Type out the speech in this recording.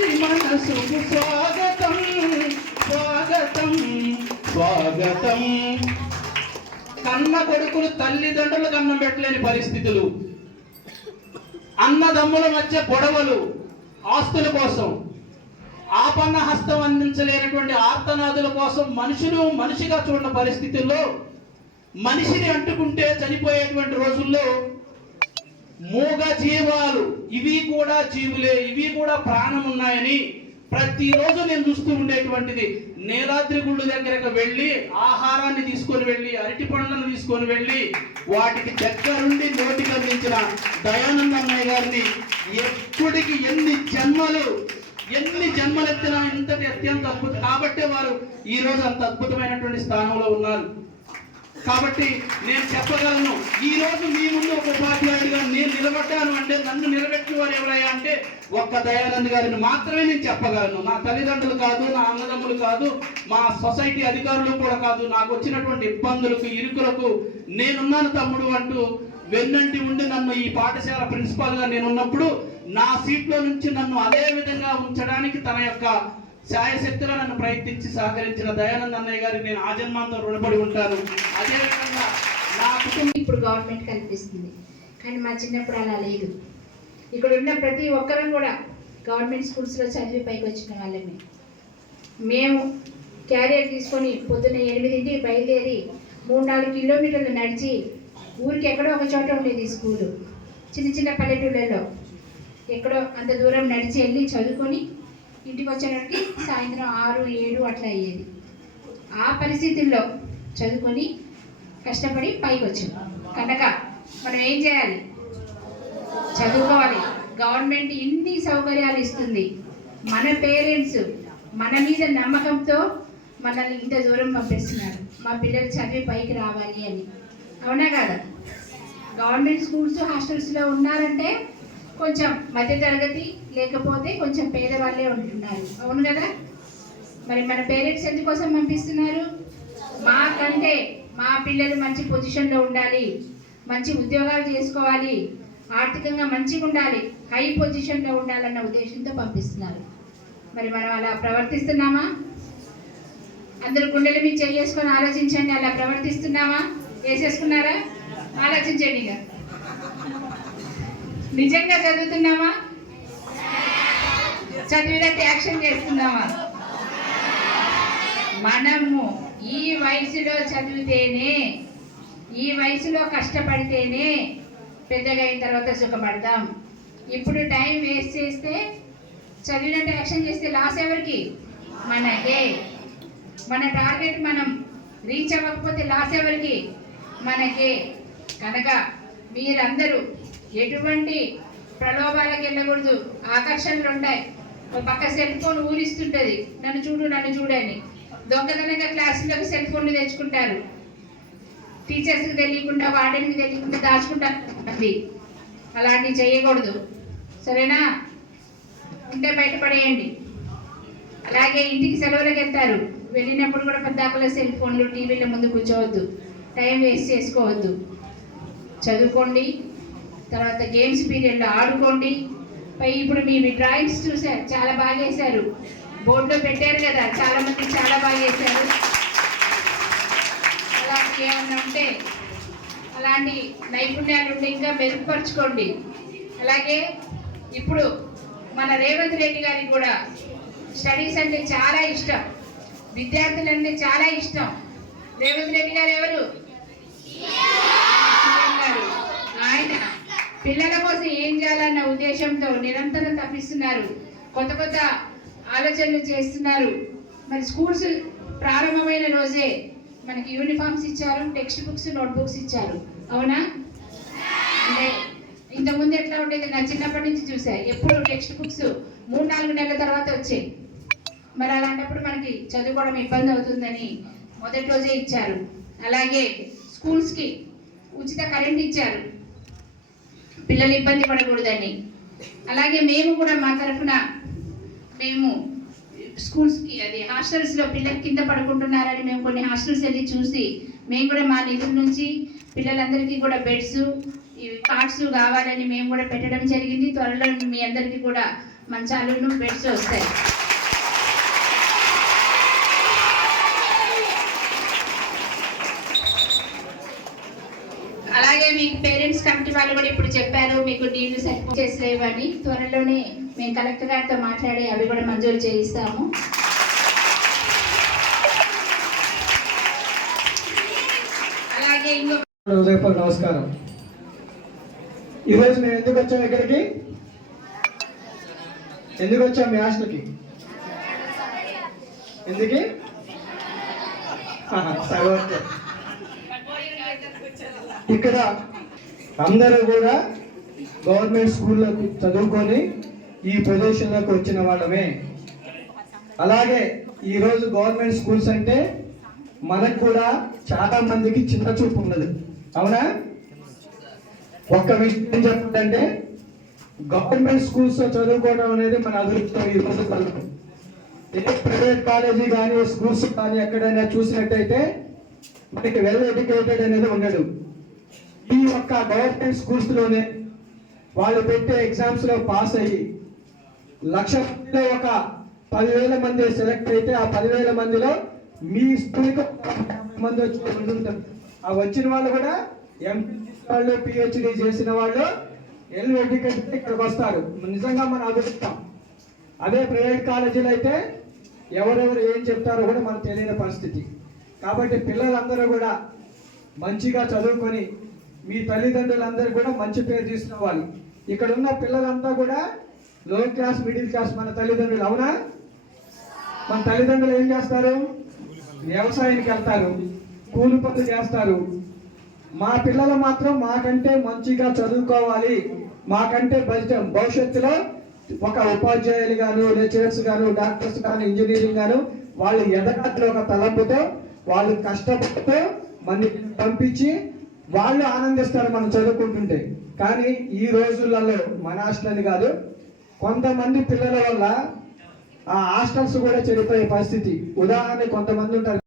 మనిషి మనసుకు స్వాగతం స్వాగతం స్వాగతం. కన్న కొడుకులు తల్లిదండ్రులకు అన్నం పెట్టలేని పరిస్థితులు, అన్నదమ్ముల మధ్య గొడవలు, ఆస్తుల కోసం ఆపన్న హస్తం అందించలేనటువంటి ఆర్తనాదుల కోసం మనుషులు మనిషిగా చూడని పరిస్థితుల్లో మనిషిని అంటుకుంటే చనిపోయేటువంటి రోజుల్లో మూగ జీవాలు, ఇవి కూడా జీవులే, ఇవి కూడా ప్రాణం ఉన్నాయని ప్రతిరోజు నేను చూస్తూ ఉండేటువంటిది. నీలాద్రి గుళ్ళు దగ్గరకు వెళ్ళి ఆహారాన్ని తీసుకొని వెళ్ళి, అరటి పండ్లను తీసుకొని వెళ్ళి వాటికి దగ్గరుండి నోటికి అందించిన దయానంద అన్నయ్య గారిని ఎప్పటికి ఎన్ని జన్మలెత్తినా ఇంతటి అత్యంత అద్భుతం. కాబట్టే వారు ఈ రోజు అంత అద్భుతమైనటువంటి స్థానంలో ఉన్నారు. కాబట్టి నేను చెప్పగలను, ఈ రోజు మీ ముందు ఒక ఉపాధ్యాయుడిగా నేను నిలబడ్డాను అంటే నన్ను నిలబెట్టిన వారు ఎవరయ్యా అంటే ఒక్క దయానంద్ గారిని మాత్రమే నేను చెప్పగలను. నా తల్లిదండ్రులు కాదు, నా అన్నదమ్ములు కాదు, మా సొసైటీ అధికారులు కూడా కాదు. నాకు వచ్చినటువంటి ఇబ్బందులకు, ఇరుకులకు నేనున్నాను తమ్ముడు అంటూ వెన్నంటి ఉండి నన్ను ఈ పాఠశాల ప్రిన్సిపాల్గా నేనున్నప్పుడు నా సీట్లో నుంచి నన్ను అదే విధంగా ఉంచడానికి తన యొక్క శాయశక్తిలో నన్ను ప్రయత్నించి సహకరించిన దయానంద అన్నయ్య గారికి నేను ఆజన్మాంతం రుణపడి ఉంటాను. అదేవిధంగా నా కుటుంబం ఇప్పుడు గవర్నమెంట్ కల్పిస్తుంది, కానీ మా చిన్నప్పుడు అలా లేదు. ఇక్కడ ఉన్న ప్రతి ఒక్కరం కూడా గవర్నమెంట్ స్కూల్స్లో చదివి పైకి వచ్చిన వాళ్ళమే. మేము క్యారియర్ తీసుకొని పొద్దున్న 8ంటికి బయలుదేరి 3-4 కిలోమీటర్లు నడిచి ఊరికి ఎక్కడో ఒక చోట ఉండేది స్కూలు, చిన్న పల్లెటూళ్ళలో ఎక్కడో అంత దూరం నడిచి వెళ్ళి చదువుకొని ఇంటికి వచ్చేటప్పటికి సాయంత్రం 6-7 అట్లా అయ్యేది. ఆ పరిస్థితుల్లో చదువుకొని కష్టపడి పైకి వచ్చాం కనుక మనం ఏం చేయాలి? చదువుకోవాలి. గవర్నమెంట్ ఇన్ని సౌకర్యాలు ఇస్తుంది. మన పేరెంట్స్ మన మీద నమ్మకంతో మనల్ని ఇంత దూరం పంపిస్తున్నారు, మా పిల్లలు చదివి పైకి రావాలి అని. అవునా కదా? గవర్నమెంట్ స్కూల్స్ హాస్టల్స్లో ఉన్నారంటే కొంచెం మధ్యతరగతి, లేకపోతే కొంచెం పేదవాళ్ళే ఉంటున్నారు. అవును కదా? మరి మన పేరెంట్స్ ఎందుకోసం పంపిస్తున్నారు? మాకంటే మా పిల్లలు మంచి పొజిషన్లో ఉండాలి, మంచి ఉద్యోగాలు చేసుకోవాలి, ఆర్థికంగా మంచిగా ఉండాలి, హై పొజిషన్లో ఉండాలన్న ఉద్దేశంతో పంపిస్తున్నారు. మరి మనం అలా ప్రవర్తిస్తున్నామా? అందరూ గుండెల మీద చేసుకొని ఆలోచించండి. అలా ప్రవర్తిస్తున్నామా? వేసేసుకున్నారా? ఆలోచించండి. ఇక నిజంగా చదువుతున్నామా? చదివినట్టు యాక్షన్ చేస్తున్నామా? మనము ఈ వయసులో చదివితేనే, ఈ వయసులో కష్టపడితేనే పెద్దగా అయిన తర్వాత సుఖపడతాం. ఇప్పుడు టైం వేస్ట్ చేస్తే, చదివినట్టు యాక్షన్ చేస్తే లాస్ ఎవరికి? మనకే. మన టార్గెట్ మనం రీచ్ అవ్వకపోతే లాస్ ఎవరికి? మనకే. కనుక మీరందరూ ఎటువంటి ప్రలోభాలకు వెళ్ళకూడదు. ఆకర్షణలు ఉంటాయి. ఒక పక్క సెల్ ఫోన్ ఊరిస్తుంటుంది, నన్ను చూడని. దొంగతనంగా క్లాసులోకి సెల్ ఫోన్లు తెచ్చుకుంటారు. టీచర్స్కి తెలియకుండా, వార్డెన్కి తెలియకుండా దాచుకుంటారు. అలాంటివి చేయకూడదు. సరేనా? ఉంటే బయటపడేయండి. అలాగే ఇంటికి సెలవులకు వెళ్తారు, వెళ్ళినప్పుడు కూడా పద్దాకలో సెల్ ఫోన్లు, టీవీల ముందు కూర్చోవద్దు, టైం వేస్ట్ చేసుకోవద్దు. చదువుకోండి. తర్వాత గేమ్స్ పీరియడ్లో ఆడుకోండి. ఇప్పుడు మీ డ్రాయింగ్స్ చూసారు, చాలా బాగా వేశారు. బోర్డులో పెట్టారు కదా, చాలామంది చాలా బాగా వేశారు. అలాంటి ఏమన్నా ఉంటే, అలాంటి నైపుణ్యాలు ఉంటే ఇంకా మెరుగుపరచుకోండి. అలాగే ఇప్పుడు మన రేవంత్ రెడ్డి గారికి కూడా స్టడీస్ అంటే చాలా ఇష్టం, విద్యార్థులు అంటే చాలా ఇష్టం. రేవంత్ రెడ్డి గారు ఎవరు? ఆయన పిల్లల కోసం ఏం చేయాలన్న ఉద్దేశంతో నిరంతరం తప్పిస్తున్నారు, కొత్త ఆలోచనలు చేస్తున్నారు. మరి స్కూల్స్ ప్రారంభమైన రోజే మనకి యూనిఫామ్స్ ఇచ్చారు, టెక్స్ట్ బుక్స్, నోట్ బుక్స్ ఇచ్చారు. అవునా? అంటే ఇంతకుముందు ఎట్లా ఉండేది? నా చిన్నప్పటి నుంచి చూసా, ఎప్పుడు టెక్స్ట్ బుక్స్ 3-4 నెలల తర్వాత వచ్చాయి. మరి అలాంటప్పుడు మనకి చదువుకోవడం ఇబ్బంది అవుతుందని మొదటి రోజే ఇచ్చారు. అలాగే స్కూల్స్కి ఉచిత కరెంట్ ఇచ్చారు, పిల్లలు ఇబ్బంది పడకూడదని. అలాగే మేము కూడా మా తరఫున మేము స్కూల్స్కి, అది హాస్టల్స్లో పిల్లలు కింద పడుకుంటున్నారని మేము కొన్ని హాస్టల్స్ వెళ్ళి చూసి, మేము కూడా మా నిధుల నుంచి పిల్లలందరికీ కూడా బెడ్స్, కార్డ్స్ కావాలని మేము కూడా పెట్టడం జరిగింది. త్వరలో మీ అందరికీ కూడా మంచాలను బెడ్స్ వస్తాయి. అలాగే మీకు పేరెంట్స్ కమిటీ వాళ్ళు కూడా ఇప్పుడు చెప్పారు మీకు నీళ్లు సర్టిఫికేట్స్ లేవని. త్వరలోనే మేము కలెక్టర్ గారితో మాట్లాడి అవి కూడా మంజూరు చేయిస్తాము. అలాగే హృదయపూర్వక నమస్కారం. ఈరోజు మేము ఎందుకు వచ్చాం ఇక్కడికి? ఎందుకు వచ్చాం మీ హాస్టల్కి? ఎందుకు? సరే, ఓకే. ఇక్కడ అందరూ కూడా గవర్నమెంట్ స్కూల్లో చదువుకొని ఈ ప్రదేశంలోకి వచ్చిన వాళ్ళమే. అలాగే ఈరోజు గవర్నమెంట్ స్కూల్స్ అంటే మనకు కూడా చాలా మందికి చిన్న చూపు ఉన్నది, అవునా? ఒక్క విషయం చెప్పాలంటే గవర్నమెంట్ స్కూల్స్ చదువుకోవడం అనేది మన అదృష్టం. ఈ రోజు ఏ ప్రైవేట్ కాలేజీ కానీ స్కూల్స్ కానీ ఎక్కడైనా చూసినట్టయితే మనకి వెల్ ఎడ్యుకేటెడ్ అనేది ఉండడు. ఈ ఒక్క గవర్నమెంట్ స్కూల్స్ లోనే వాళ్ళు పెట్టే ఎగ్జామ్స్ లో పాస్ అయ్యి 1,00,000 మందిలో ఒక 10,000 మంది సెలెక్ట్ అయితే ఆ 10,000 మందిలో మీ స్కూల్కి మంది వచ్చి ఉంటారు. ఆ వచ్చిన వాళ్ళు కూడా ఎంపీ వాళ్ళు, పిహెచ్డి చేసిన వాళ్ళు వెల్ ఎడ్యుకేటెడ్ ఇక్కడికి వస్తారు. నిజంగా మనం అదుపుతాం. అదే ప్రైవేట్ కాలేజీలు అయితే ఎవరెవరు ఏం చెప్తారో కూడా మనకు తెలియని పరిస్థితి. కాబట్టి పిల్లలందరూ కూడా మంచిగా చదువుకొని మీ తల్లిదండ్రులందరూ కూడా మంచి పేరు తీసుకురావాలి. ఇక్కడ ఉన్న పిల్లలంతా కూడా లో క్లాస్, మిడిల్ క్లాస్ మన తల్లిదండ్రులు, అవునా? మన తల్లిదండ్రులు ఏం చేస్తారు? వ్యవసాయానికి వెళ్తారు, కూలి పనులు చేస్తారు. మా పిల్లలు మాత్రం మాకంటే మంచిగా చదువుకోవాలి, మాకంటే భవిష్యత్తులో ఒక ఉపాధ్యాయులు గాను, లెక్చరర్స్ గాను, డాక్టర్స్ గాను, ఇంజనీరింగ్ గాను వాళ్ళు ఎదగాలి ఒక తలంపుతో వాళ్ళు కష్టపడుతూ మన పంపించి వాళ్ళు ఆనందిస్తారు మనం చదువుకుంటుంటే. కానీ ఈ రోజులలో మన హాస్టల్ కాదు, కొంతమంది పిల్లల వల్ల ఆ హాస్టల్స్ కూడా చెడిపోయే పరిస్థితి. ఉదాహరణ కొంతమంది ఉంటారు.